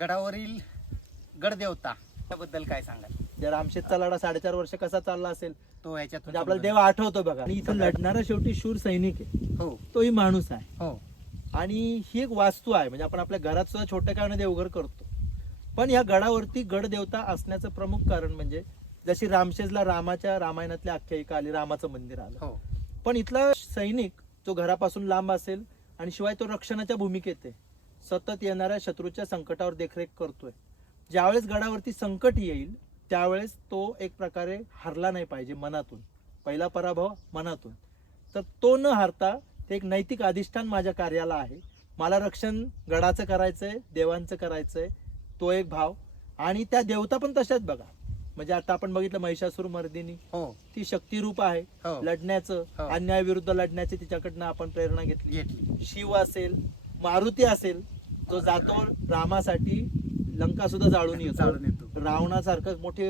गडावरील गडदेवता त्याबद्दल काय सांगाल? जर रामशेतचा लढा 4.5 वर्ष कसा चालला असेल तो याच्यात म्हणजे आपल्याला देव आठवतो बघा. आणि इथं लढणारा शेवटी शूर सैनिक आहे, हो तोही माणूस आहे. हो आणि ही एक वास्तू आहे. म्हणजे आपण आपल्या घरात सुद्धा छोट्या काळाने देवघर करतो, पण या गडावरती गडदेवता असण्याचं प्रमुख कारण म्हणजे जशी रामशेजला रामाच्या रामायणातल्या आख्यायिका आली, रामाचं मंदिर आलं, हो पण इथला सैनिक जो घरापासून लांब असेल आणि शिवाय तो रक्षणाच्या भूमिकेत आहे, सतत येणाऱ्या शत्रूच्या संकटावर देखरेख करतोय. ज्यावेळेस गडावरती संकट येईल त्यावेळेस तो एक प्रकारे हरला नाही पाहिजे मनातून, पहिला पराभव मनातून. तर तो न हारता ते एक नैतिक अधिष्ठान माझ्या कार्याला आहे. मला रक्षण गडाचं करायचंय, देवांचं करायचंय, तो एक भाव. आणि त्या देवता पण तशाच बघा. म्हणजे आता आपण बघितलं महिषासूर मर्दिनी, हो ती शक्तिरूप आहे हो लढण्याचं, हो. अन्याय विरुद्ध लढण्याची तिच्याकडनं आपण प्रेरणा घेतली. घेतली. शिव असेल, मारुती असेल, जो जातो रामासाठी लंका सुद्धा जाळून येतो, रावणासारखं मोठे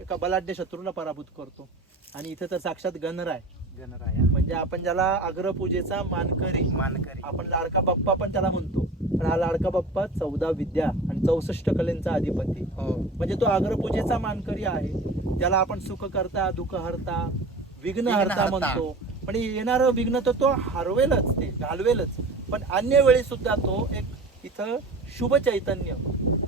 एका बलाढ्य शत्रूला पराभूत करतो. आणि इथे तर साक्षात गणराय, गणराय म्हणजे आपण ज्याला अग्रपूजेचा मानकरी, मानकरी, आपण लाडका बाप्पा पण त्याला म्हणतो. पण हा लाडका बाप्पा 14 विद्या आणि 64 कलेंचा अधिपती, हो म्हणजे तो अग्रपूजेचा मानकरी आहे. त्याला आपण सुख करता, दुःख हरता, विघ्न हरता म्हणतो. पण येणारं विघ्न तर तो हरवेलच, ते घालवेलच. पण अन्य वेळी सुद्धा तो एक इथं शुभ चैतन्य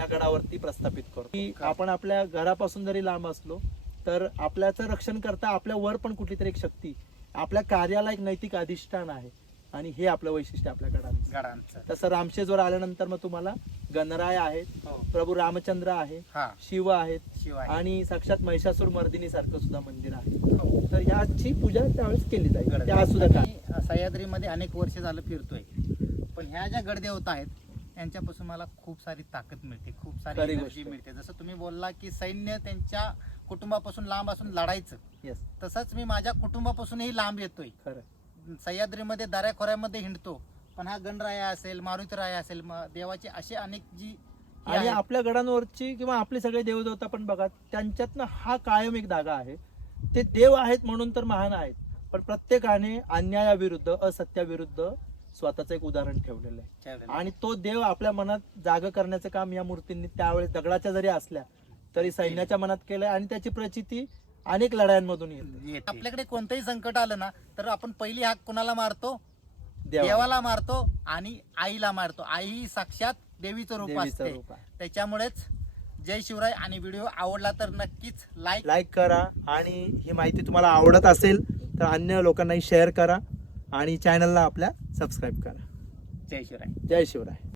या गडावरती प्रस्थापित करतो. की आपण आपल्या घरापासून जरी लांब असलो तर आपल्याचं रक्षण करता आपल्या वर पण कुठली तरी एक शक्ती, आपल्या कार्याला एक नैतिक अधिष्ठान आहे. आणि हे आपलं वैशिष्ट्य आपल्या गडांचं. तसं रामशेजवर आल्यानंतर मग तुम्हाला गणराय आहेत, हो प्रभू रामचंद्र आहे, हा शिव आहेत, शिवाय आणि साक्षात महिषासूर मर्दिनी सारखं सुद्धा मंदिर आहे. हो. तर ह्याची पूजा त्यावेळेस केली जाईल. त्या सुद्धा काय मी सह्याद्रीमध्ये अनेक वर्ष झालं फिरतोय, पण ह्या ज्या गडदेवता आहेत यांच्यापासून मला खूप सारी ताकद मिळते, खूप सारी खरी एनर्जी गोष्ट. मिळते. जसं तुम्ही बोलला की सैन्य त्यांच्या कुटुंबापासून लांब असून लढायचं, येस, तसंच मी माझ्या कुटुंबापासूनही लांब येतोय. खरं. सह्याद्रीमध्ये दऱ्याखोऱ्यामध्ये हिंडतो, पण हा गणराया असेल, मारुतीराया असेल, देवाचे असे अनेक जी हे आणि आहेत. आपल्या गडांवरची किंवा आपले सगळे देवदेवता पण बघा, त्यांच्यातनं हा कायम एक धागा आहे. ते देव आहेत म्हणून तर महान आहेत, पण प्रत्येकाने अन्यायाविरुद्ध, असत्याविरुद्ध स्वतःचं एक उदाहरण ठेवलेलं आहे. आणि तो देव आपल्या मनात जाग करण्याचं काम या मूर्तींनी त्यावेळेस दगडाच्या जरी असल्या तरी सैन्याच्या मनात केलंय. आणि त्याची प्रचिती अनेक लढायांमधून येते. आपल्याकडे कोणतंही संकट आलं ना तर आपण पहिली हाक कुणाला मारतो? देवाला. देवाला मारतो आणि आईला मारतो. आई ही साक्षात देवीचं रूप देवीचं असते. रूप आहे. त्याच्यामुळेच जय शिवराय. आणि व्हिडिओ आवडला तर नक्कीच लाईक करा. आणि ही माहिती तुम्हाला आवडत असेल तर अन्य लोकांनाही शेअर करा आणि चॅनलला आपल्या सबस्क्राईब करा. जय शिवराय. जय शिवराय.